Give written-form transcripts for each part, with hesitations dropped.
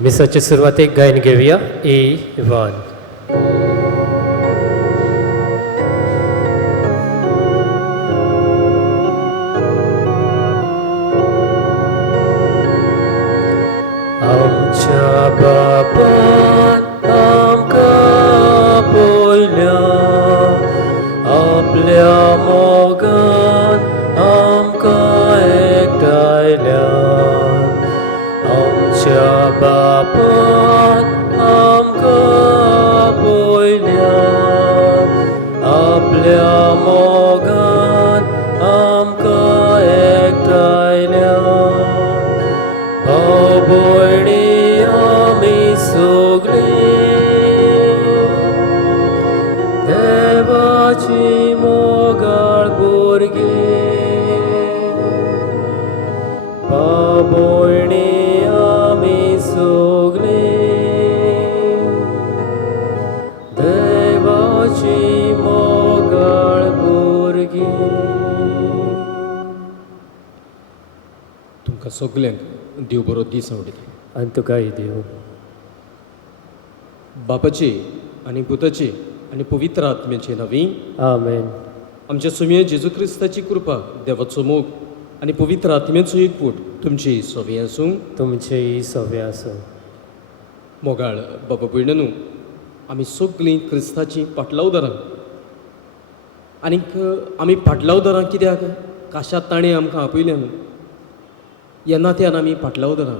मिसाच्या सुरवातेक गायन घेवया A1. आमच्या बापान आमकां पयल्या, आपल्या मोगान आमकां एकठांयल्या. आमच्या बापान आमकां पयल्या, आपल्या मोगान आमकां एकठांयल्या. भाव भयणी आमी सगळीं देवाची मोगाळ भुरगीं. भाव भयणी आमी सगळीं देवाची मोगाळ भुरगीं. तुमकां सगल्यांक देव बरो दीस आवडीत. आनी तुकाय देव. बापाचे आनी पुताचे आनी पवित्र आत्म्याचे नवी आमेन. आमच्या सुमये जेजू क्रिस्ताची कृपा, देवाचो मोग आनी पवित्र आत्म्याचो एकवट तुमची सगळीं आसूं. तुमचेय सव्या आसूं. मोगाळ बाबा भयणनू, आमी सगळीं क्रिस्ताची पाटलावदारां. आनीक आमी पाटलावदारां कित्याक? काशात ताणें आमकां आपयल्यान ह्या नात्यान आमी पाटलावदारां.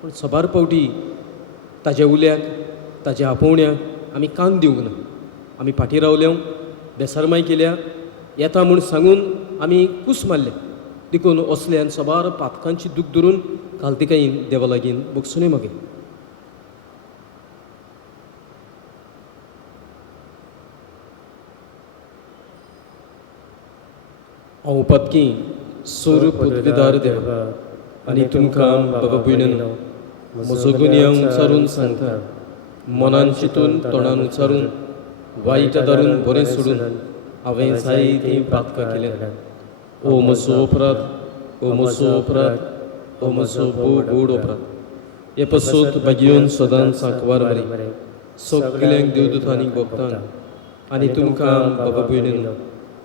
पूण सबार पावटी ताज्या उल्याक, ताज्या आपोवण्याक आमी कान दिवंक ना. आमी फाटीं रावल्या, बेसारमाय केल्या, येता म्हूण सांगून आमी कूस मारल्या. देखून असल्यान सबार पातकांची दूख धरून कालतिकायेन देवा लागीं बोगसुने मागे. हांव उपातकी सूर पदवीदार देवा आनी तुमकां बाबा भयणीनो, म्हजो गुन्यांव उचारून सांगता. मनान चिंतून, तोंडान उचारून, वायट धरून बरें सोडून हांवें जायतीं पातकां केल्यात. ओ म्हजो अपराध, ओ म्हजो अपराध, ओ म्हजो बोड अपराध. हे पसूत बागेवन सदांच सांकवार मरे सगल्यांक देवदूतांनी भोगतांक आनी तुमकां बाबा भयणीनो,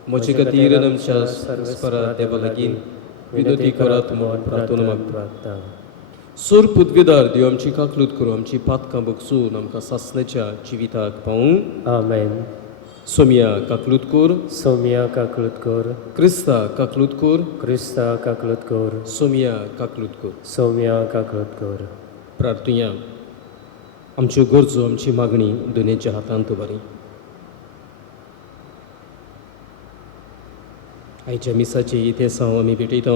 म्हजे खातीर आमच्या परस्परा देवा लागीं विनोदी करात म्हूण प्रार्थना मागता. सूर पदवीदार देव आमची काकलूत करूं, आमची पातकां भोगसून आमकां सासण्याच्या जिविताक पावूं. आमेन. सोमिया काकलूत कोर, सोमिया काकलूत कोर. क्रिस्ता काकलूत कोर, क्रिस्ता काकलूत कोर. सोमिया काकलूत कोर. सोमिया काकलूत कोर. प्रार्थुया. आमच्यो गरजो, आमची मागणी दोनीच्या हातांत बरी. आयच्या मिसाचे इतिहास आमी भेटयता.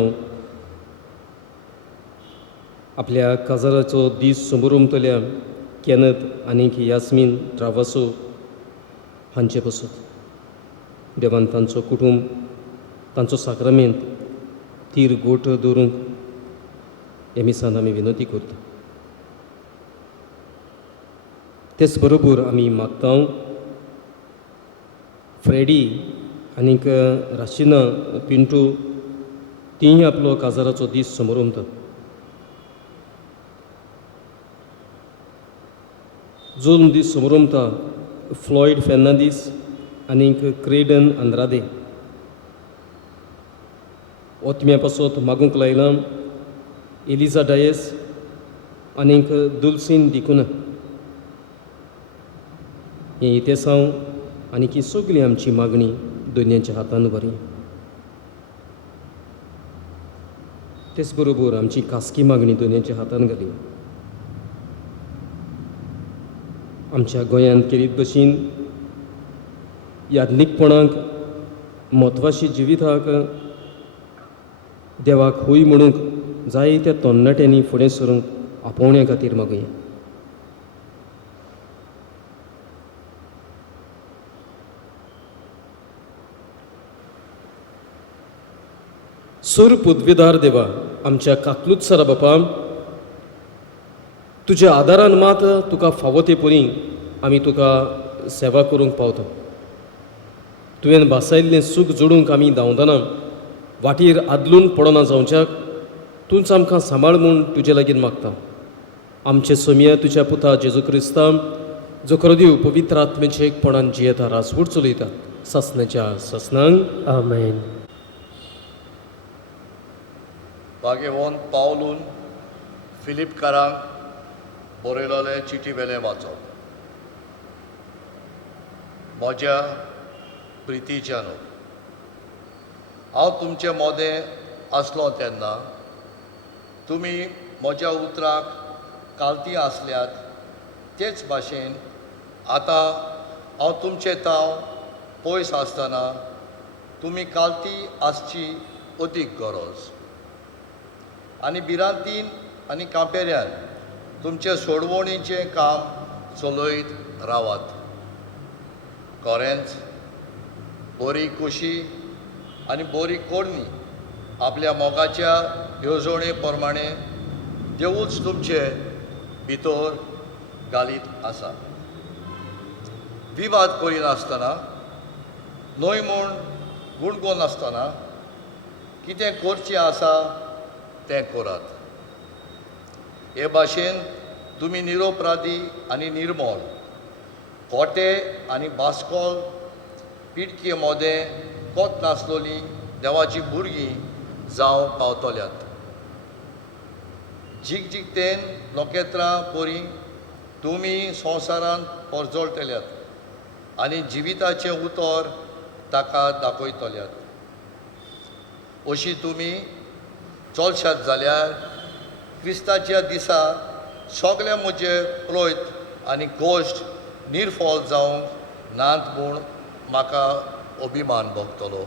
आपल्या काजाराचो दीस समोर उमतल्या केनत आनीक यास्मीन ट्रावासो हांचे पसून देवान तांचो कुटुंब, तांचो साक्रामेंत तीर गोट दवरूंक हे मिसान आमी विनंती करता. तेच बरोबर आमी मागता फ्रेडी आनीक राशिना पिंटू तीय आपलो काजाराचो दीस समोर उमता. जोन दीस समोर उमता फ्लॉयड फेर्नांदीस आनीक क्रेडन आंद्रादे. ओतम्या पासत मागूंक लायलां एलिझा डायस आनीक दुल्सीन दिकुना. हें इतिहासांव आनीक ही सगळी आमची मागणी दोनयांच्या हातान बरी. तेच बरोबर आमची खासगी मागणी दोनयांच्या हातान घाली. आमच्या गोंयांत केरीत भशेन याज्ञीकपणाक म्हत्वाची जिविताक देवाक होय म्हणूंक जायत्या तरणाट्यांनी फुडें सरूंक आपोवण्या खातीर मागुया. सूर पदवीदार देवा, आमच्या काकलूत सरा बापा, तुज्या आदारान मात तुका फावो ते परी आमी तुका सेवा करूंक पावता. तुवें भासायिल्लें सूख जोडूंक आमी धांवतना वाटेर आदलून पडना जावच्याक तूंच आमकां सांबाळ म्हूण तुजे लागीं मागता. आमचे सोमिया तुझ्या पुता जेजू क्रिस्ता जो खरो देव पवित्र आत्मेचे एकपणान जियेता रासवूड चलयता ससण्याच्या ससनांक आमेन. भाग्यवान पावलून फिलिपकारांक बरयलोले चिटी वेले वाचप. म्हज्या प्रितीच्यानो, हांव तुमचे मोदें आसलो तेन्ना तुमी म्हज्या उतराक कालती आसल्यात तेच भाशेन आतां हांव तुमचे ताव पयस आसतना तुमी कालती आसची अदीक गरज. आनी भिरांतीन आनी कांपेऱ्यान तुमचे सोडवणीचें काम चलयत रावात. खरेंच बरी खुशी आनी बरी कोडणी आपल्या मोगाच्या येवजणे प्रमाणे देवूच तुमचे भितर घालीत आसा. विवाद करिनासतना, न्हय म्हूण गुणगोनासतना कितें करचें आसा तें करात. हे भाशेन तुमी निरोपराधी आनी निर्मोल, खोटे आनी बास्कोल पिडके मोदें कोत नासलोली देवाची भुरगीं जावं पावतल्यात. जिकतेन नोकेत्रां पोरी तुमी संवसारांत परजळटल्यात आनी जिविताचें उतर ताका दाखयतल्यात. अशी तुमी चलशात जाल्यार क्रिस्ताच्या दिसा सगळे म्हजे प्रयत्न आनी गोश्ट निर्फोल जावंक नात म्हूण म्हाका अभिमान भोगतलो.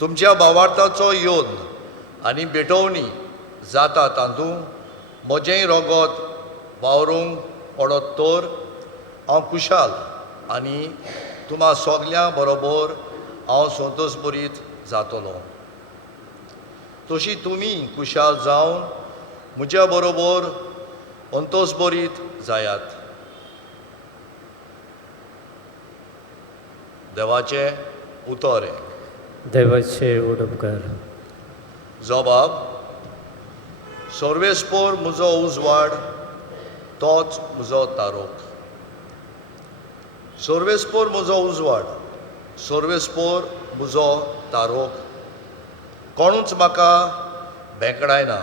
तुमच्या भावार्थाचो योद आनी भेटवणी जाता तांतूं म्हजेंय रगत वावरूंक पडत तर हांव खुशाल आनी तुम्हा सगळ्यां बरोबर हांव संतोश भरीत जातलो. तशी तुमी खुशाल जावन म्हज्या बरोबर अंतोश भरीत जायात. देवाचे उतर. देवाचे उडोवकार. जबाब. सर्वेस्पोर म्हजो उजवाड तोच म्हजो तारोक. सर्वेस्पोर म्हजो उजवाड, सर्वेस्पोर म्हजो तारोक. कोणूच म्हाका भेंकडायना,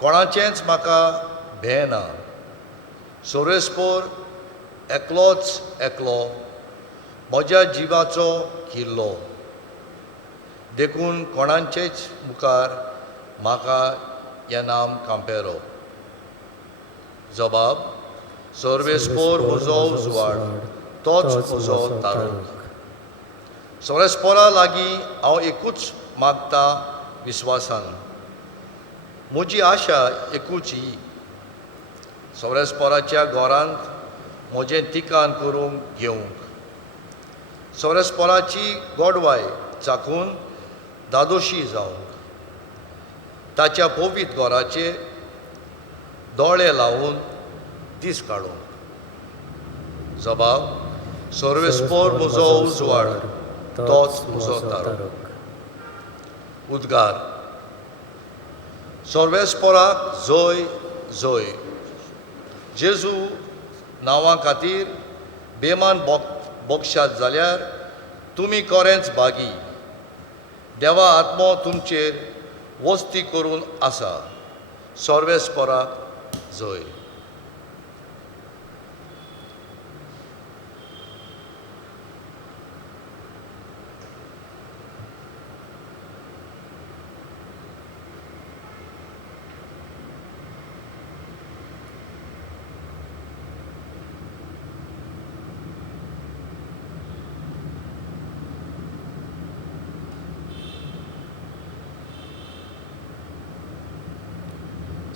कोणाचेंच म्हाका भें ना. सर्वेस्पोर एकलोच एकलो, म्हज्या जिवाचो किल्लो. देखून कोणाचेच मुखार म्हाका येनाम कांपेरो. जबाब. सर्वेस्पोर म्हजो उजवाड तोच म्हजो तारोक. सर्वेस्पोरा लागीं हांव एकूच मागता विस्वासान. म्हजी आशा एकूच ही, सर्वेस्पोराच्या घरांत म्हजें तिकान करूंक घेवंक. सर्वेस्पोराची गोडवाय चाखून दादोशी जावंक. ताच्या पवित्र घराचे दोळे लावून दीस काडूंक. जबाब. सर्वेस्पोर म्हजो उजवाड तोच म्हजो तारोक. उद्गार. सर्वेस्पोराक जय जय. जेजू नांवा खातीर बेमान बोगशात जाल्यार तुमी खरेंच भागी. देवा आत्मो तुमचेर वस्ती करून आसा. सर्वेस्पोराक जय.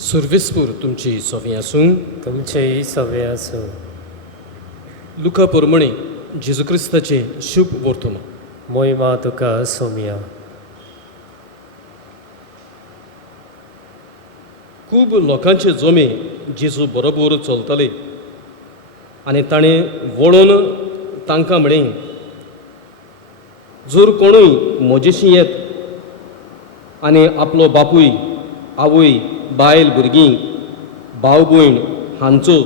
सर्वेस्पूर तुमची सोवी आसूं. तुमचेही सवे आसूं. लुका पोरमणे जेजू क्रिस्ताचे शुभ वर्तमान. मोहिमा तुका सोमिया. खूब लोकांचे जोमे जेजू बरोबर चलतले आनी ताणें वळोन तांकां म्हणलें, जर कोणूय म्हजेशी येत आनी आपलो बापूय आवय बायल भुरगीं भाव भयण हांचो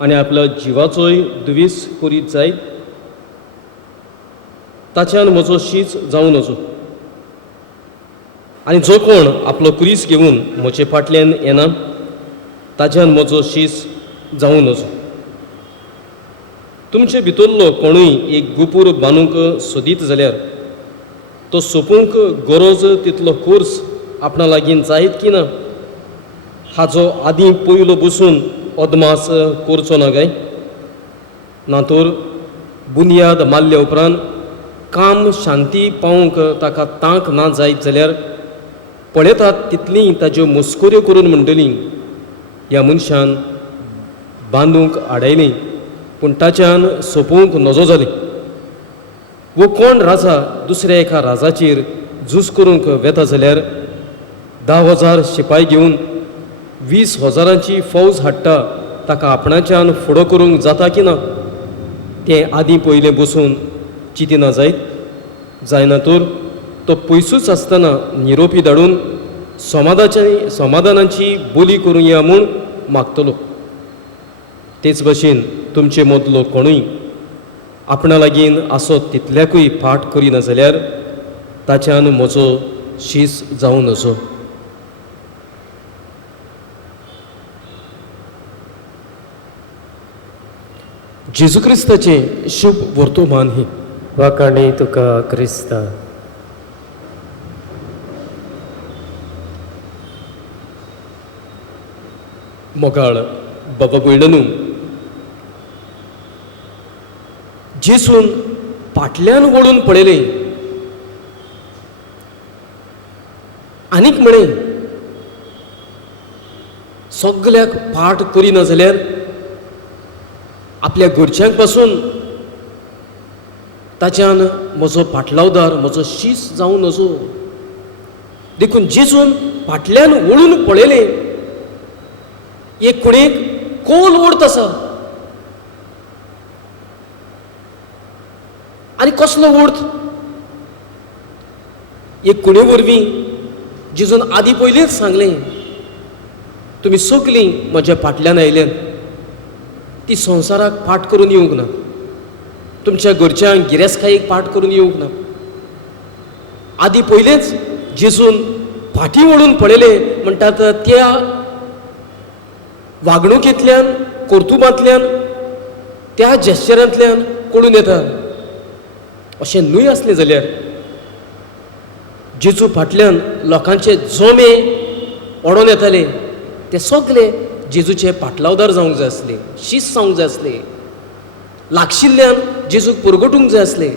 आनी आपल्या जिवाचोय दुवेस करीत जायत ताच्यान म्हजो शीच जावं नजो आनी जो कोण आपलो क्रूस घेवन म्हजे फाटल्यान येना ताच्यान म्हजो शीस जावं नजो. तुमचे भितरलो कोणूय एक गुपूर बांदूंक सोदीत जाल्यार तो सोपूंक गरज तितलो कोर्स आपणा लागीं जायत की ना हाचो आदीं पयलो बसून अदमास करचो ना काय. ना तर बुनयाद मारल्या उपरांत काम शांती पावोवंक ताका तांक ना जायत जाल्यार पळयतात तितलीं ताज्यो मस्कुऱ्यो करून म्हणटलीं ह्या मनशान बांदूंक आडायलीं पूण ताच्यान सोंपोवंक नजो जाली. वो कोण राजा दुसऱ्या एका राजाचेर झूज करूंक वेता जाल्यार 10,000 शिपाय घेवन 20,000ची फौज हाडटा ताका आपणाच्यान फुडो करूंक जाता की ना तें आदीं पयलें बसून चिंतिना जायत. जायना तर तो पयसूच आसतना निरोपी धाडून समाधानाची बोली करुया म्हूण मागतलो. तेच भशेन तुमचे मदलो कोणूय आपणा लागीं आसो तितल्याकूय फाट करिना जाल्यार ताच्यान म्हजो शीस जावं नजो. जेजू क्रिस्ताचें शुभ वर्तमान ही वाकाणी तुका क्रिस्ता. मोगाळ बाबा भयणनू जेसून फाटल्यान वळून पळयलें आनीक म्हळें सगल्याक फाट करिना जाल्यार आपल्या घरच्यांक पासून ताच्यान म्हजो फाटलावदार म्हजो शीस जावं नजो. देखून जेजून फाटल्यान वळून पळयलें एक कुणेक कोल ओडत आसा आनी कसलो ओडत एक कुणे वरवीं जेजून आदीं पयलींच सांगलें तुमी सगलीं म्हज्या फाटल्यान आयल्यान ती संवसाराक फाट करून येवंक ना तुमच्या घरच्यांक गिरेस्कायेक फाट करून येवंक ना. आदीं पयलेंच जेजून फाटीं वळून पळयलें म्हणटात त्या वागणुकेंतल्यान कर्तुबांतल्यान त्या जेस्चरांतल्यान कळून येता. अशें न्हय आसलें जाल्यार जेजू फाटल्यान लोकांचे जोमे ओडोन येताले ते सगळे जेजूचे फाटलावदार जावंक जाय आसले शीस जावंक जाय आसले लागशिल्ल्यान जेजूक पुरगटूंक जाय आसले.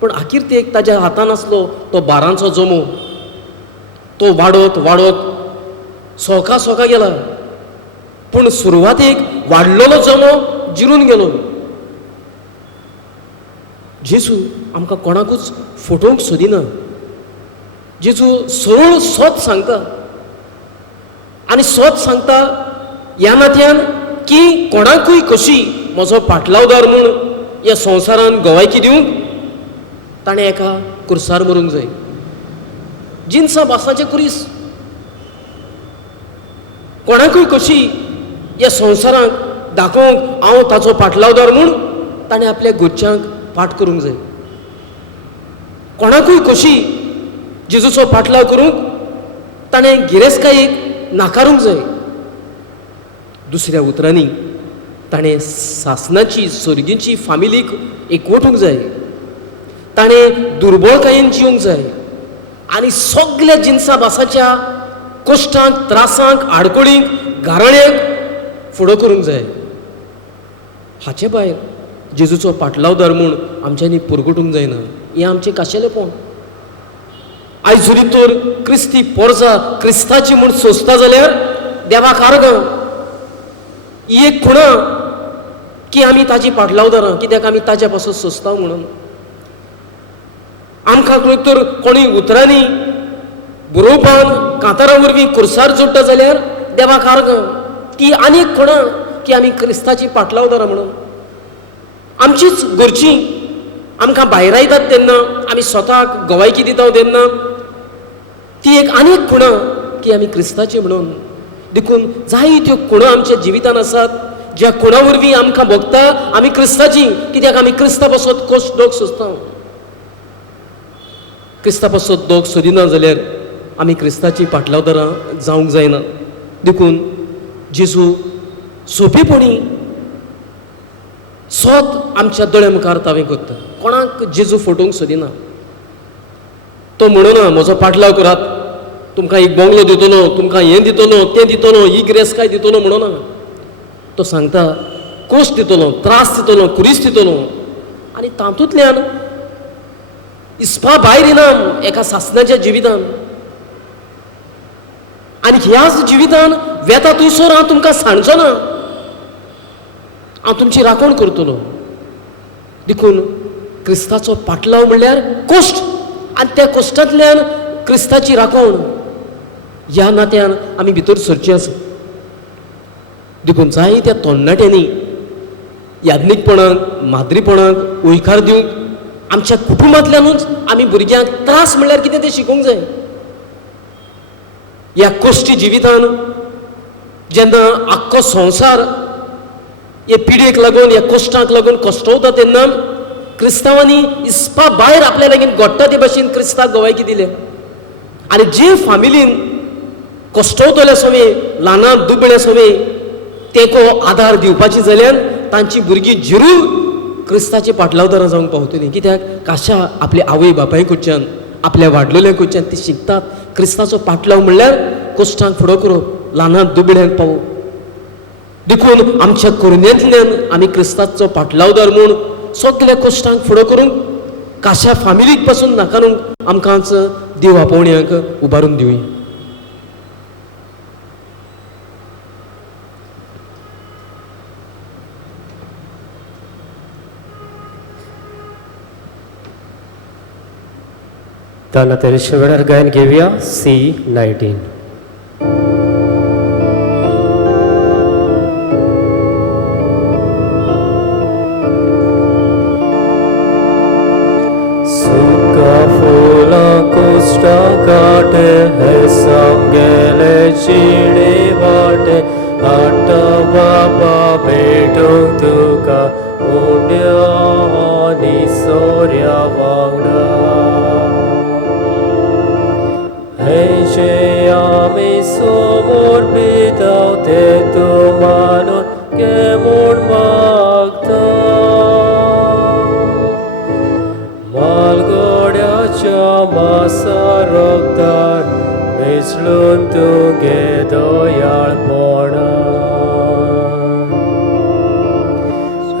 पूण आखीर तेक ताज्या हातान आसलो तो बारांचो जोमो तो वाडत वाडत सोका सोका गेला पूण सुरवातेक वाडलेलो जोमो जिरून गेलो. जेजू आमकां कोणाकूच फटोवंक सोदिना. जेजू सरळ सोत सांगता आनी सोत सांगता ह्या नात्यान की कोणाकूय कशी म्हजो फाटलावदार म्हूण ह्या संवसारान गोवायकी दिवंक ताणें एका कुर्सार मरूंक जाय. जिन्सा बासाचें कुरीस कोणाकूय कशी ह्या संवसाराक दाखोवंक हांव ताचो फाटलावदार म्हूण ताणें आपल्या घरच्यांक फाट करूंक जाय. कोणाकूय कशी जेजूचो फाटलाव करूंक ताणें गिरेस्कायेक नाकारूंक जाय. दुसऱ्या उतरांनी ताणें सासणाची सर्गीची फामिलीक एकवटूंक जाय. ताणें दुर्बळकायेन जिवंक जाय आनी सगल्या जिन्सा बासाच्या कश्टांक त्रासांक आडकोळींक गाराळ्यांक फुडो करूंक जाय. हाचे भायर जेजूचो फाटलावदार म्हूण आमच्यांनी पुरगटूंक जायना हें आमचें खाशेलेपण. आयज जरी तर क्रिस्ती पोरसां क्रिस्ताची म्हूण सोंसता जाल्यार देवाक आर्गां ही एक खुणा की आमी ताजी फाटलावदारां कित्याक आमी ताज्या पासून सोंसता म्हणून. आमकां खंय तर कोणूय उतरांनी बरोवपान कांतारां वरवीं कुर्सार जोडटा जाल्यार देवाक आर्गां ती आनीक खुणा की आमी क्रिस्ताची फाटलावदारां म्हणून. आमचीच घरचीं आमकां भायर आयतात तेन्ना आमी स्वताक गोवायकी दिता तेन्ना ती एक आनीक खुणा की आमी क्रिस्ताचे म्हणून. देखून जायत्यो खुणो आमच्या जिवितान आसात ज्या खुणा वरवीं आमकां भोगता आमी क्रिस्ताची, कित्याक आमी क्रिस्ता पासत कश्ट दोग सोंसता. क्रिस्ता पासत दोग सोदिना जाल्यार आमी क्रिस्ताची पाटलावदारां जावंक जायना. देखून जेजू सोंपेपणी सोत आमच्या दोळ्या मुखार तावें करता. कोणाक जेजू फटोवंक सोदिना. तो म्हणूना म्हजो पाटलाव करात, तुमकां एक बंगलो दितलो, तुमकां हें दितलो, तें दितलो, ही गिरेस्काय दितलो म्हणूना. तो सांगता कोश्ट दितलो, त्रास दितलो, कुरीस दितलो. आनी तातूंतल्यान इसपा भायर येना एका सासणाच्या जिवितान. आनी ह्याच जिवितान वेता थंयसर हांव तुमकां सांडचो ना, हांव तुमची राखण करतलो. देखून क्रिस्ताचो पाटलाव म्हणल्यार कोश्ट, आनी त्या कोश्टांतल्यान क्रिस्ताची राखण ह्या नात्यान आमी भितर सरची आसा. देखून जायत्या तरणाट्यांनी याज्ञीकपणाक माद्रीपणाक वैखार दिवंक आमच्या कुटुंबांतल्यानूच आमी भुरग्यांक त्रास म्हणल्यार कितें तें शिकोवंक जाय. ह्या कोश्टी जिवितान जेन्ना आख्खो संवसार हे पिडेक लागून ह्या कोश्टांक लागून कश्टवता तेन्ना क्रिस्तांवांनी इसपा भायर आपल्या लागीं घडटा ते भाशेन क्रिस्ताक गोवायकी दिल्या. आनी जे फामिलीन कश्टवतल्या सोवे ल्हाना दुबळ्या सोवे तेको आदार दिवपाची जाल्यार तांची भुरगीं जरूर क्रिस्ताचे पाटलावदारां जावंक पावतलीं. कित्याक काशा आपल्या आवय बापाय कडच्यान आपल्या वाडलेल्या कडच्यान ती शिकतात. क्रिस्ताचो पाटलाव म्हणल्यार कोश्टांक फुडो करप, ल्हाना दुबळ्यांक पावोवप. देखून आमच्या कुरण्यांतल्यान आमी क्रिस्ताचो पाटलावदार म्हूण सगळ्या कोश्टांक फुडो करूंक काशा फामिलीक पासून नाकारूंक आमकांच देव आपोवण्यांक उबारून दिवं. तानातेच्या वेळार गायन घेवया C19. सुका फुला कोस्टा काटे हे समगेले चिडे वाटे आटा बाबा भेटूंक तुका उड्या आनी सोऱ्या वांगडा. हे आमी समोर पिताव ते तू मानून के म्हूण मागता. मालगोड्याच्या मासा रोगतार मिसळून तुगे दोयाळपणा.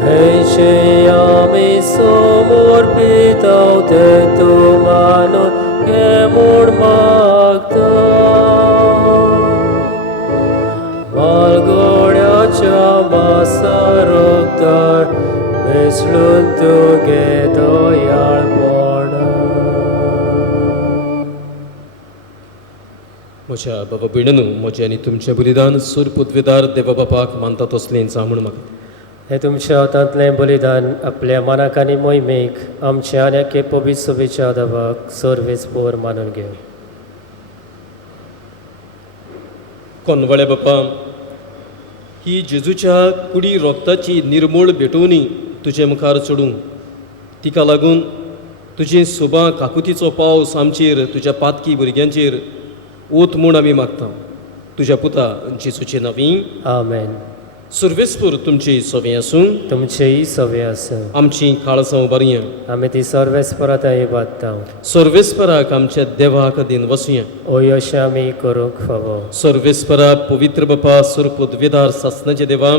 हे आमी समोर पिताव ते तू मानून के म्हूण मागता. मालगोड्याच्या मासा रोगतार मिसळून तुगे दोयाळपणा. म्हज्या बाबा भयणीनो, म्हजें आनी तुमचें बलिदान सूर पृथ्वीदार देवा बापाक मानता तसलें जावं म्हूण म्हाका. हे तुमच्या हातांतलें बलिदान आपल्या मनाक आनी मोहिमेक आमच्या आनी एके पवित्र सभेच्या देवाक सर्वेस्पोर मानून घेव. कोनवळ्या बापा, ही जेजूच्या कुडी रोगताची निर्मूळ भेटोवनी तुजे मुखार चडूं. तिका लागून तुजे सोबा काकुतीचो पावस आमचेर तुज्या पातकी भुरग्यांचेर ओत म्हूण आमी मागता. तुज्या पुता जेजूचे नांवी आमेन. सर्वेस्पूर तुमची सवें आसूं. तुमचेय सवे आसूं. आमची काळसांव बरी आमी ती सर्वेस्परात इबादता. सर्वेस्पराक आमच्या देवाक दिन वसुया. ओय अशें आमी करूंक फावो. सर्वेस्परा पवित्र बापा सूर पृथ्वीदार सासणाचे देवा,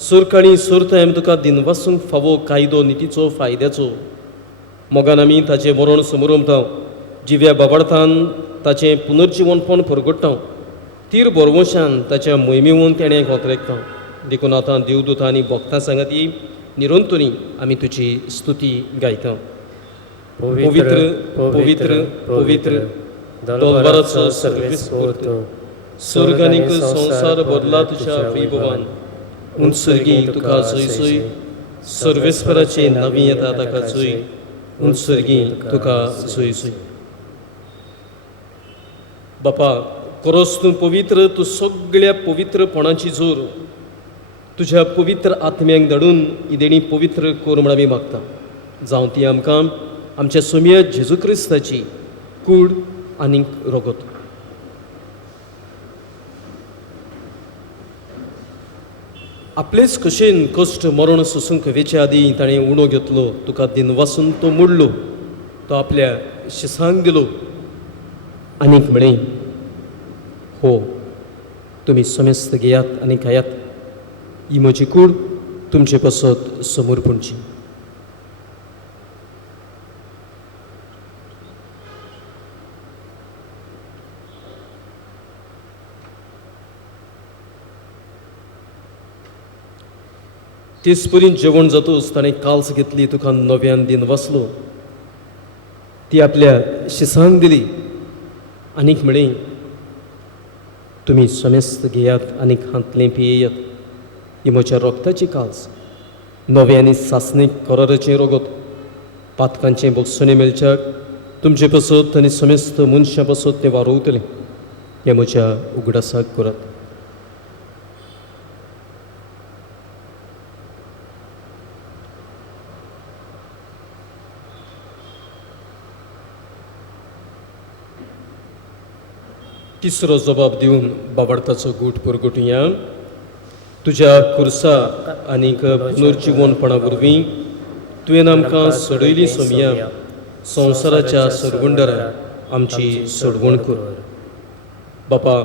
सुरकाणी सुरत आमी तुका दिन वसूंक फावो कायदो नितीचो फायद्याचो मोगान आमी ताचें मरण समोरमता. जिव्या बाबार्थान ताचें पुनर्जीवनपण परगट्टा. तीर बरवशान ताच्या मोहिमेवून तेणें कोंकरेकता. देखून आतां देवदूत आनी भक्तां सांगाती निरंतरी आमी तुजी स्तुती गायता. पवित्र पवित्र पवित्र दोलबाराचो सर्वेस्पोर तूं. स्वर्ग आनी संवसार भरला तुज्या वैभवान. उंचसर्गी तुका जय जय. सर्वेस्पराचें नांवी येता ताका जय. उंचसर्गी तुका जय जय. बापा, खरोच तूं पवित्र, तूं सगळ्या पवित्रपणाची जोर तुज्या पवित्र आत्म्यांक धाडून ही देणी पवित्र कोर म्हण आमी मागता. जावं ती आमकां आमच्या सोम्या जेजू क्रिस्ताची कूड आनीक रगत. आपलेच कशेन कश्ट मरण सोसूंक वेचे आदीं ताणें उणो घेतलो, तुका दिन वासून तो मोडलो, तो आपल्या शिसांक दिलो आनीक म्हणे, हो तुमी समेस्त घेयात आनी खायात, ही म्हजी कूड तुमचे पासत समर्पणची. तेच परीन जेवण जातूच ताणें काल्स घेतली, तुका नव्यान दिन वाचलो, ती आपल्या शिसांक दिली आनीक म्हणे, तुमी समेस्त घेयात आनीक हांतलें पियेयात, ही म्हज्या रोगताची काल्स, नव्यानी सासणीक कराराचें रगत, पातकांचें बगसोने मेलच्याक तुमचे पासत आनी समेस्त मनशां पासत तें वारोवतलें, हें म्हज्या उगडासाक करात. तिसरो जबाब दिवन बाबार्थाचो गूट परगटुया. तुज्या खुर्सा आनीक पुनर्जीवनपणा वरवीं तुवें आमकां सोडयली सोमया संवसाराच्या सरवंडरान आमची सोडवण कर. बापा,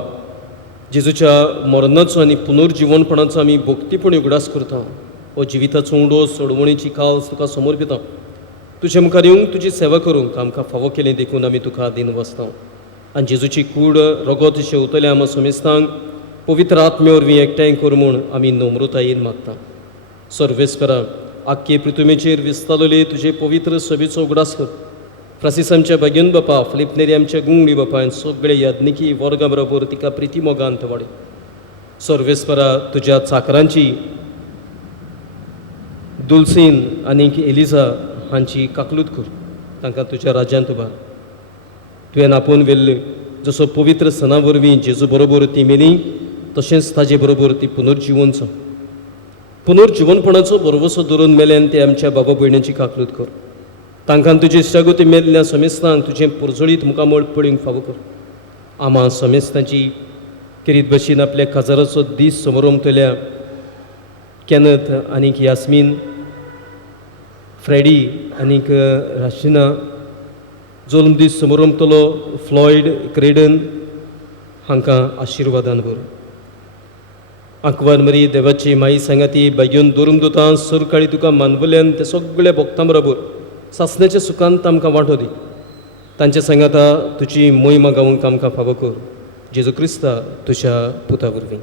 जेजूच्या मरणाचो आनी पुनर्जीवनपणाचो आमी भक्तीपणी उगडास करता. हो जिविताचो उंडो सोडवणेची काल्स तुका समर्पिता. तुजे मुखार येवंक तुजी सेवा करूंक आमकां फावो केलें देखून आमी तुका दिन वाचता. आनी जेजूची कूड रगत शेवतले आमकां समेस्तांक पवित्र आत्मे वरवीं एकठांय कर म्हूण आमी नम्रतायेन मागता. सर्वेस्परा, आख्खे पृथ्वीचेर विस्तारलेले तुजे पवित्र सभेचो उगडास कर. फ्रांसीस आमच्या बागेन बापा, फिलिप नेरी आमच्या गुंगडी बापा आनी सगळे याज्ञिकी वर्गा बरोबर तिका प्रिती मोगांत वाडय. सर्वेस्परा, तुज्या चाकरांची दुलसीन आनीक एलिझा हांची काकलूत कर. तांकां तुज्या राज्यांत उबार. तुवें आपूण वेल्ले जसो पवित्र सना वरवीं जेजू बरोबर ती मेली, तशेंच ताजे बरोबर ती पुनर्जीवनचो पुनर्जीवनपणाचो बरोवसो धरून मेल्यान ते आमच्या बाबा भयणीची काकलूत कर. तांकां तुजे इश्टागती मेल्ल्या समेस्तांक तुजें पुरजळीत मुखामळ पळोवंक फावो कर. आम्हा समेस्तांची किरीत भशेन आपल्या काजाराचो दीस समोरमतल्या केनथ आनीक यास्मीन, फ्रेडी आनीक राशिना, जल्म दीस समोरमतलो फ्लॉयड क्रेडन हांकां आशिर्वादान भर. आंकवार मरी देवाची माई सांगाती बेगीन दवरूंक दोतां सरकाळी तुका मानवल्यान ते सगळ्या भक्तां बरोबर सासण्याच्या सुखांत आमकां वांटो दी. तांच्या सांगाता तुजी मोहिमा गावूंक आमकां फावो कर. जेजू क्रिस्ता तुज्या पुता वरवीं.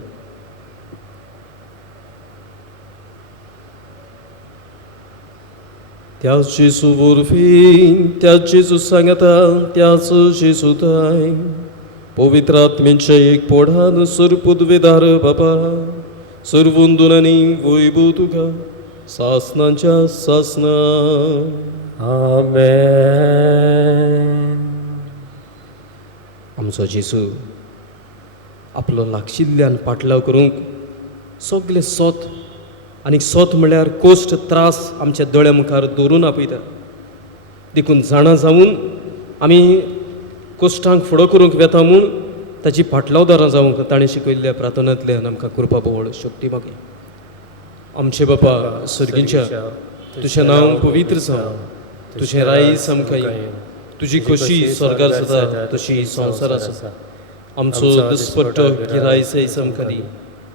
त्याच जेजू वरवीं, त्याच जेजू सांगाता, त्याच जेजू ताय पवित्र आत्म्याच्या एक पोढान सरपुद्वेदार बाबा सर्वोंदून आनी वैभव तुका सासनांच्या सासना. आमेन. आमचो जेजू आपलो लागशिल्ल्यान पाटलाव करूंक सगळे सोत आनी सोत म्हळ्यार कोश्ट त्रास आमच्या दोळ्या मुखार दवरून आपयता. देखून जाणा जावन आमी कोश्टांक फुडो करूंक वेता म्हूण ताची फाटलावदारां जावंक ताणें शिकयल्ल्या प्रार्थनांतल्यान आमकां कृपा बोवळ शक्ती मागय. आमचे बापा सर्गींच्या, तुजें नांव पवित्र जावं, तुजें रायस आमकां येवं, तुजी खोशी स्वर्गार जाता तशी संवसारात जाता. आमचो दिसपट्टो गिरायस आमकां दी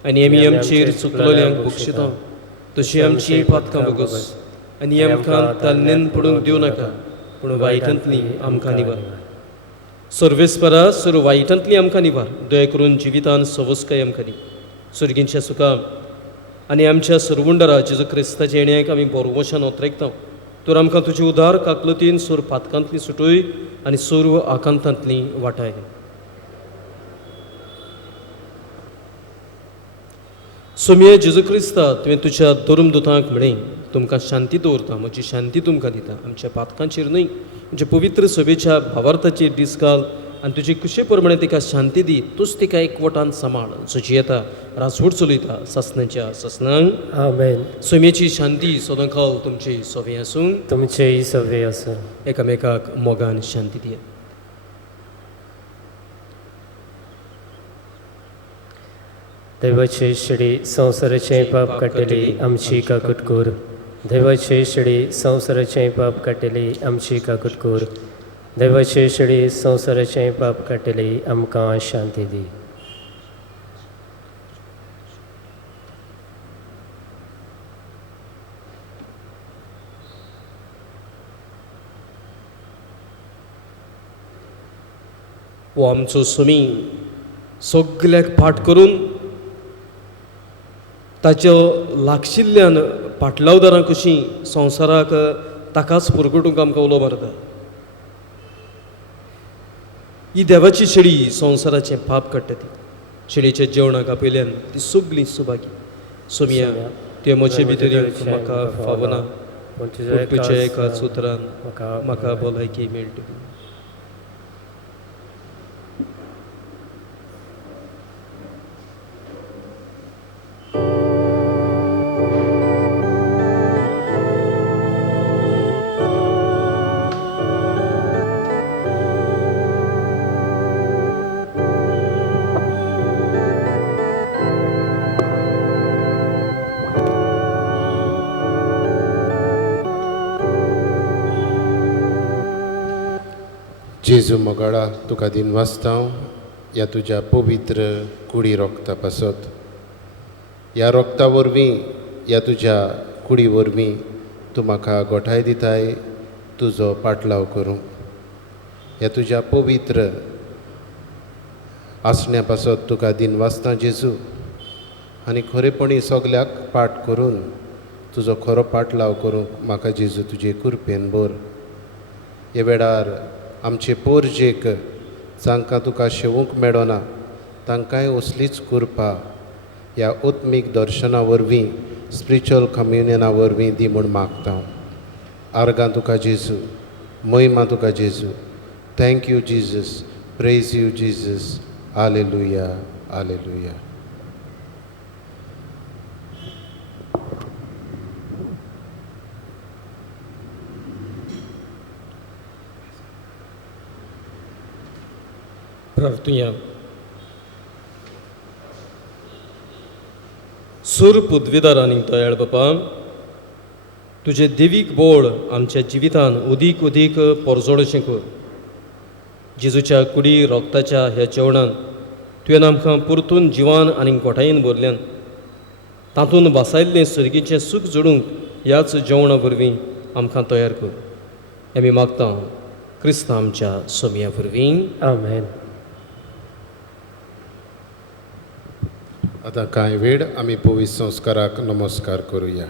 आनी आमी आमचेर चुकलोल्यांक बक्षिता तशी आमची पातकां बगस आनी आमकां ताल्लेन पडूंक दिवं नाका, पूण वायटांतली आमकां निवार. सर्वेस्परा, सर्व वायटांतली आमकां निवार. दया करून जिवितान सवस्काय आमकां दी. सर्गींच्या सुखां आनी आमच्या सरवंडरा जेजू क्रिस्ताच्या येण्याक आमी बरोवशान ओतरेकता. तर आमकां तुजी उदार काकलतीन सूर पातकांतली सुटोय आनी सर्व आकांतांतली वाटाय. सोम्ये जेजू क्रिस्ता, तुवें तुज्या धर्मदूतांक म्हणे, तुमकां शांती दवरता, म्हजी शांती तुमकां दिता. आमच्या पातकांचेर न्हय, म्हणजे पवित्र सभेच्या भावार्थाचेर दीस घाल आनी तुजे कुशे प्रमाणे तिका शांती दी. तूंच तिका एकवटान सांबाळ जशी येता राजवट चलयता ससनाच्या ससनांक. आमेन. सोम्याची शांती सदांकाल तुमची सोबी आसूं. तुमचेही सवे आसूं. एकामेकाक मोगान शांती दिया. देवाचे शिडी संवसाराचे पाप काडटली आमची काकुटकूर. देवाचे शिडी संवसाराचे पाप काडटली आमची काकुटकूर. देवाचे शिडी संवसाराचे पाप काडटली आमकां शांती दी. हो आमचो सोमी सगल्याक फाट करून ताच्या लागशिल्ल्यान पाटलावदारां कशीं संवसाराक ताकाच पुरगटूंक आमकां उलो मारता. ही देवाची शेळी संवसाराचें पाप काडटा ती. शेळीच्या जेवणाक आपयल्यान ती सगलीं सुभागी. सोमिया ते म्हजे भितर येवंक म्हाका फावना, पूण तुज्या एकाच उतरान म्हाका भलायकी मेळटली. जेजू मोगाळा तुका दिन वाचतां ह्या तुज्या पवित्र कुडी रोगता पासत. ह्या रोगता वरवीं ह्या तुज्या कुडी वरवीं तूं म्हाका गोठाय दिताय तुजो पाटलाव करूंक. ह्या तुज्या पवित्र आसण्या पासत तुका दिन वाचतां जेजू. आनी खरेपणी सगल्याक पाट करून तुजो खरो पाटलाव करूंक म्हाका जेजू तुजे कृपेन भर. हे वेळार आमचे पोरजेक जांकां तुका शेवूंक मेळना तांकांय असलीच कृपा ह्या आत्मीक दर्शना वरवीं स्पिरिच्युअल कम्युनियना वरवीं दी म्हूण मागता. आर्गां तुका जेजू, महिमा तुका जेजू. Thank you Jesus, praise you Jesus. Hallelujah, hallelujah. प्रार्थुया. सूर पदवीदार आनी दयाळ बापा, तुजे देवीक बोळ आमच्या जिवितान अदीक अदीक परजोळशें कर. जेजूच्या कुडी रोगताच्या ह्या जेवणान तुवें आमकां परतून जिवान आनी गोठायेन भरल्यान तातूंत बासायल्लें सर्गीचें सूख जोडूंक ह्याच जेवणा वरवीं आमकां तयार कर. आमी मागता क्रिस्त आमच्या सोम्या वरवीं. आमेन. आतां कांय वेळ आमी पवित्र संस्काराक नमस्कार करुया.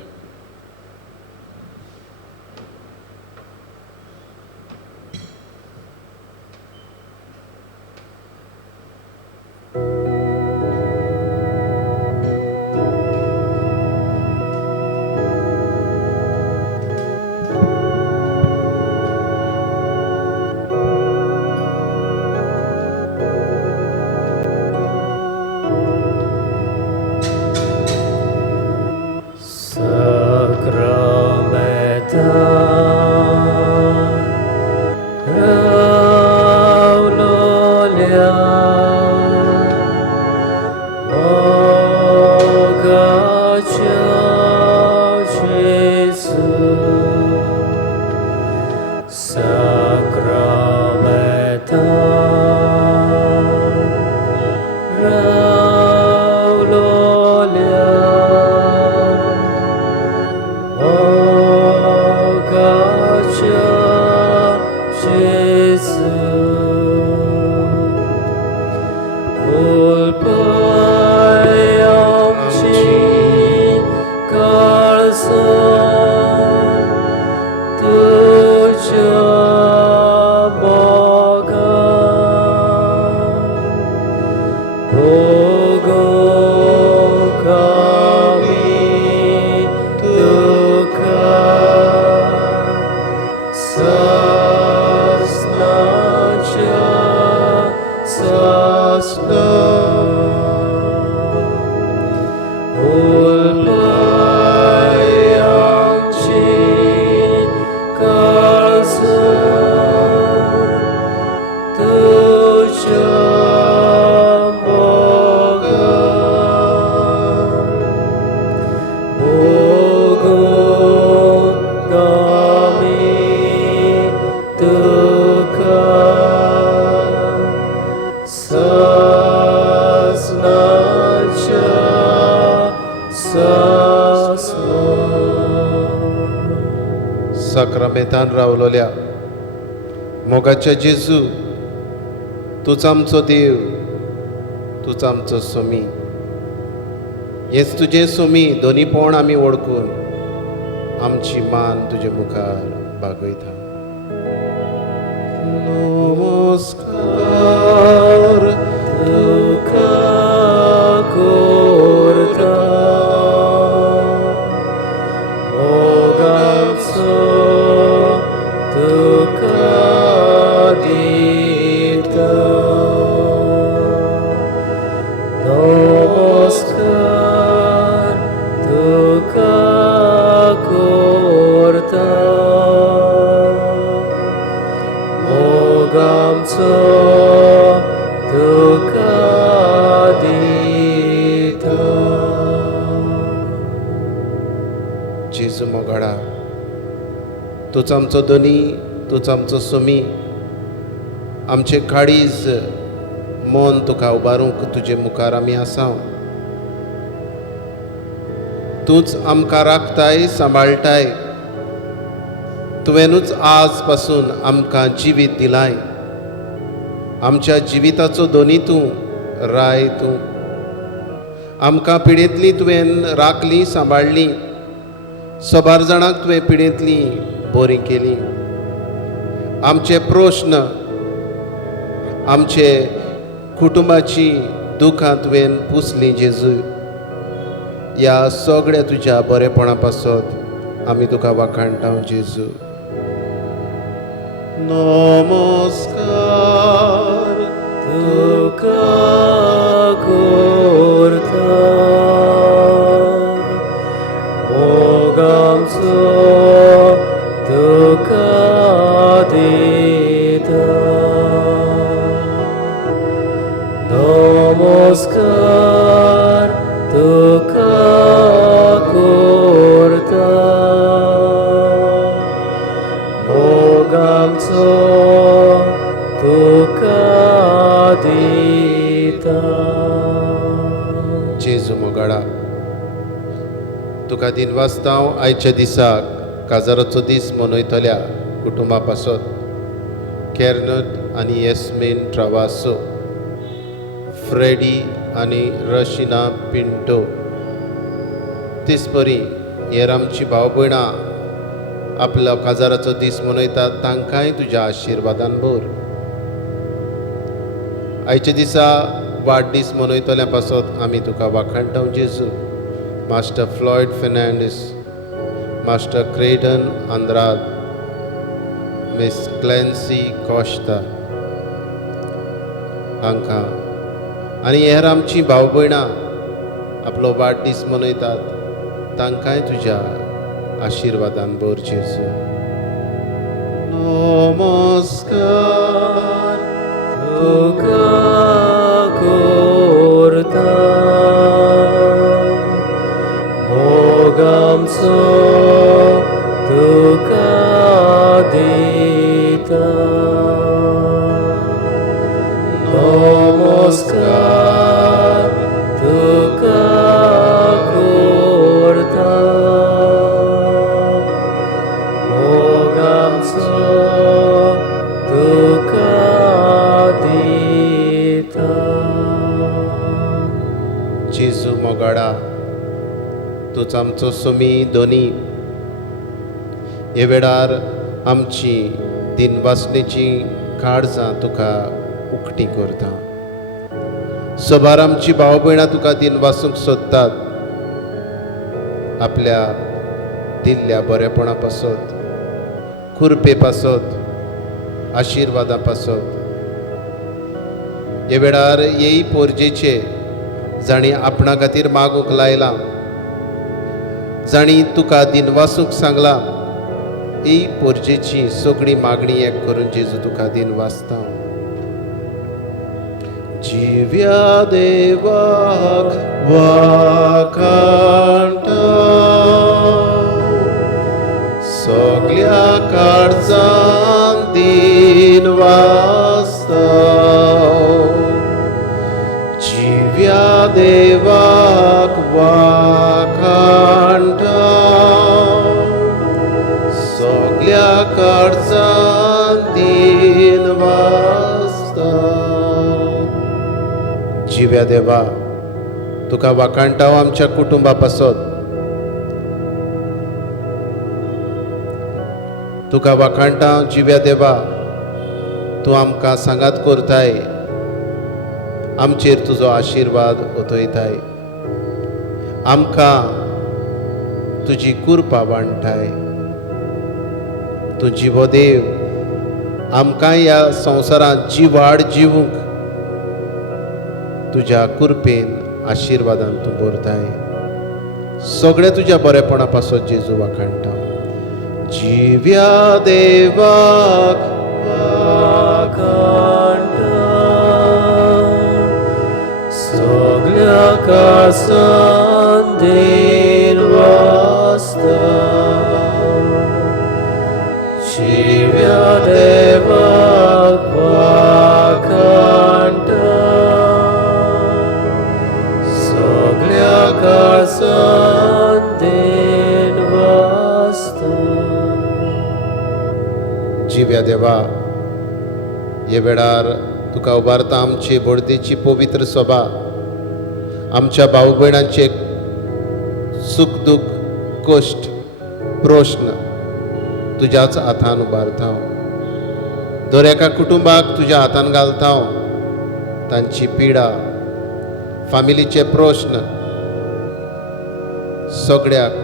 साक्रामेंतान रावलोल्या मोगाच्या जेजू, तूच आमचो देव, तूच आमचो सोमी. हेच तुजें सोमी दोनीपण आमी वळखून आमची मान तुजे मुखार बागयता. नमस्कार तुका करता, मोगाचो तुका दिता. नमस्कार तुका करता, मोगाचो तुका दिता. जेजू मोगाडा, तूच आमचो दोनी, तूच आमचो सोमी. आमचे काळीज मन तुका उबारूंक तुजे मुखार आमी आसां. तूच आमकां राखताय, सांबाळटाय. तुवेंनूच आज पासून आमकां जिवीत दिलाय. आमच्या जिविताचो दोनी तूं, राय तूं. आमकां पिडेंतली तुवें राखली, सांबाळली. सोबार जाणांक तुवें पिडेंतली बरी केली. आमचे प्रश्न, आमचे कुटुंबाची दुखां तुवें पुसली जेजू. ह्या सगळ्या तुज्या बरेपणा पासत आमी तुका वाखाणटा जेजू. नमस्कार तुका करता, मोगाचो तुका दिता. नमस्कार तुका करता, मोगाचो तुका दिता. जेजू मोगाडा, तुका दिनवासतांव आयच्या दिसाक काजाराचो दीस मनयतल्या कुटुंबा पासत केर्नट आनी येस्मीन ट्रावासो, फ्रेडी आनी रशिना पिंटो, तिसपरी हेर आमची भाव भयणां आपलो काजाराचो दीस मनयतात, तांकांय तुज्या आशिर्वादान भर. आयच्या दिसा वाडदीस मनयतल्या पासत आमी तुका वाखाणटा जेजू. Master Floyd Fernandes, master Credan Andrade, miss Clancy Costa हांकां आनी हेर आमची भाव भयणां आपलो वाडदीस मनयतात, तांकांय तुज्या आशिर्वादान भर जेजू. नमस्कार तुका करता, मोगाचो तुका दिता. नमस्कार तुका करता, मोगाचो तुका दिता. जेजू मोगाडा, तूच आमचो सोमी दोनी. हे वेळार आमची दिनवासणेची काळजां तुका उक्ती करता. सोबार आमची भाव भयणां तुका दिनवासूंक सोदतात. आपल्या दिल्ल्या बरेपणा पासत, कुरपे पासत, आशिर्वादा पासत हे वेळार येई पोरजेचे जाणी आपणा खातीर मागूंक लायला, जाणी तुका दिनवासूंक सांगला, ही पोरजेची सगळी मागणी एक करून जेजू तुका दिनवासता. जिव्या देवाक वाखाणटा, सगळ्या काळजान दिनवासता. जिव्या देवाक वाखाणटा, सगळ्या काळजान दिनवासता. जिव्या देवा, तुका वाखाणटा आमच्या कुटुंबा पासत, तुका वाखाणटा जिव्या देवा. तूं आमकां सांगात करताय, आमचेर तुजो आशिर्वाद ओतयताय, आमकां तुजी कृपा वांटाय. तूं जिवो देव, आमकां ह्या संवसारांत जिवाड जिवूंक तुज्या कृपेन आशिर्वादान तूं भरताय. सगळे तुज्या बरेपणा पासत जेजू वाखाणटा. जिव्या देवाक वाखाणटा, सगळ्या काळजान दिनवासता. जिव्या देवाक वाखाणटा, सगळ्या काळजान दिनवासता. जिव्या देवा, हे वेळार तुका उबारता आमची बर्देची पवित्र सभा. आमच्या भाऊ भयणांचे सुख दुख कश्ट प्रश्न तुज्याच हातान उबारता. दर एका कुटुंबाक तुज्या हातान घालता. तांची पिडा, फामिलीचे प्रश्न सगळ्याक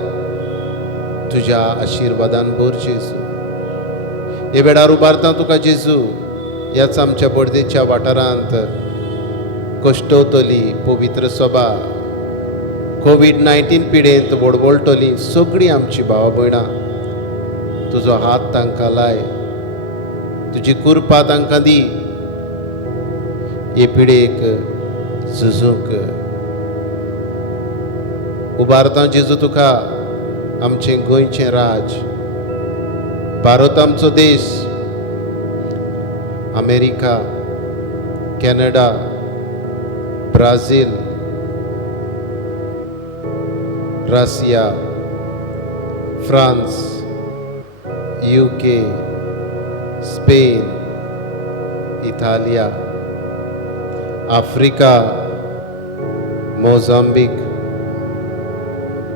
तुज्या आशिर्वादान भर जेजू. हे वेळार उबारता तुका जेजू, ह्याच आमच्या बर्देच्या वाठारांत कश्टवतली पवित्र सभा, कोविड-19 पिडेंत वडवळटली सगळीं आमची भाव भयणां. तुजो हात तांकां लाय, तुजी कृपा तांकां दी. हे पिडेक झुजूंक उबारता जेजू तुका आमचें गोंयचें राज, भारत आमचो देश, America, Canada, Brazil, Russia, France, UK, Spain, इटालिया, आफ्रिका, मोजांबीक,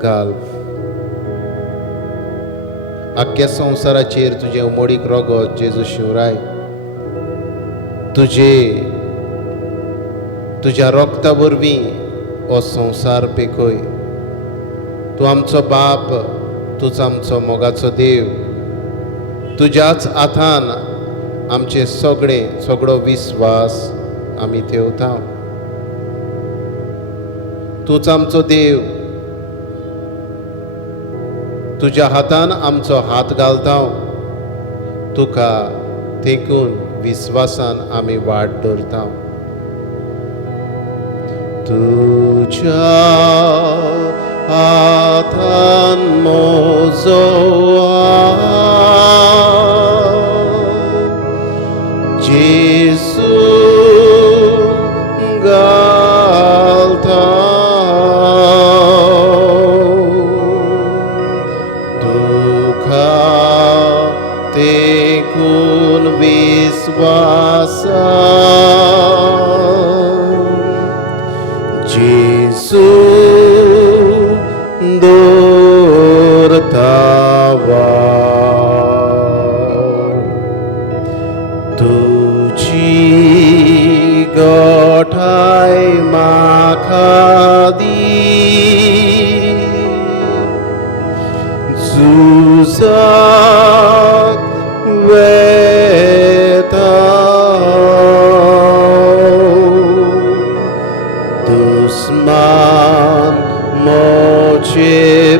गाल्फ. आख्या संवसाराचेर तुजें उमोडीक रगत जेजू शिवराय. तुज्या रोगता वरवीं हो संवसार पेकय. तूं आमचो बाप, तूंच आमचो मोगाचो देव. तुज्याच हातान आमचे सगळो विस्वास आमी ठेवता. तूंच आमचो देव, तुज्या हातान आमचो हात घालता. तुका देखून विस्वासान आमी वाट धरता. तुज्या हातान म्हजो जेजू घालता. तुका देखून विस्वासान जेजू दवरता वाट. तुजी गोठाय म्हाका दी. झुजाक वेता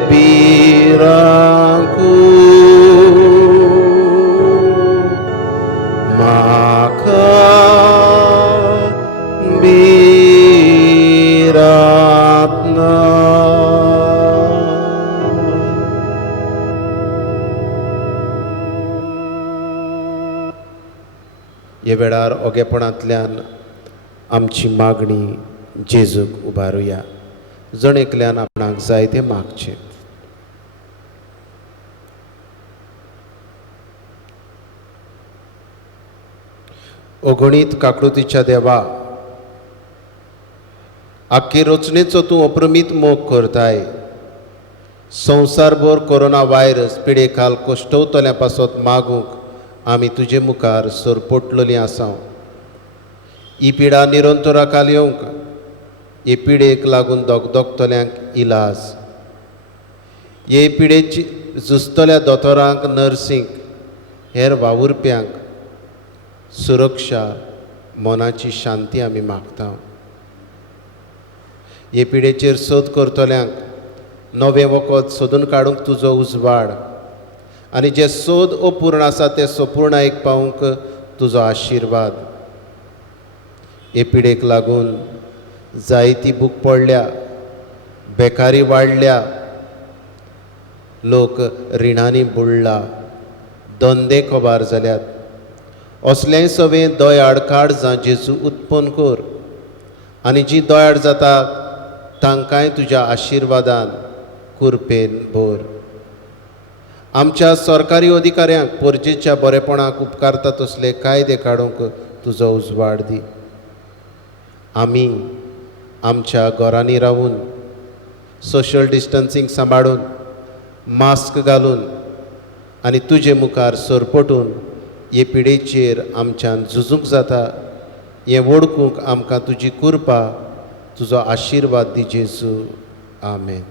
बिरांकू म्हाका बिरांतना. हे वेळार ओगेपणांतल्यान आमची मागणी जेजूक उबारुया. जण एकल्यान आपणाक जाय तें मागचें. अगणीत काकुळतीच्या देवा, आख्खे रचनेचो तूं अप्रमीत मोग करताय. संवसारभर कोरोना व्हायरस पिडे खाल कोश्टवतल्या पासत मागूंक आमी तुजे मुखार सरपटलोलीं आसां. ही पिडा निरंतराकाल येवंक, हे पिडेक लागून दोगदोगतल्यांक इलाज, हे पिडेची झुजतल्या दोतोरांक, नर्सींक, हेर वावुरप्यांक सुरक्षा, मनाची शांती आमी मागता. हे पिडेचेर सोद करतल्यांक नवें वखद सोदून काडूंक तुजो उजवाड, आनी जे सोद अपूर्ण आसा ते संपूर्णायेक पावूंक तुजो आशिर्वाद. हे पिडेक लागून जायती भूक पडल्या, बेकारी वाडल्या, लोक रिणांनी बुडला, धंदे खोबार जाल्यात. असलें सवें दोयाड काड जावं जेजू उत्पन्न कर, आनी जीं दोयाड जाता तांकांय तुज्या आशिर्वादान कुरपेन भर. आमच्या सरकारी अधिकाऱ्यांक परजेच्या बरेपणाक उपकारता तसले कायदे काडूंक तुजो उजवाड दी. आमी आमच्या घरांनी रावून सोशल डिस्टन्सींग सांबाळून, मास्क घालून आनी तुजे मुखार सरपटून हे पिडेचेर आमच्यान झुजूंक जाता हें वळखूंक आमकां तुजी कृपा, तुजो आशिर्वाद दी जेजू. आमेन.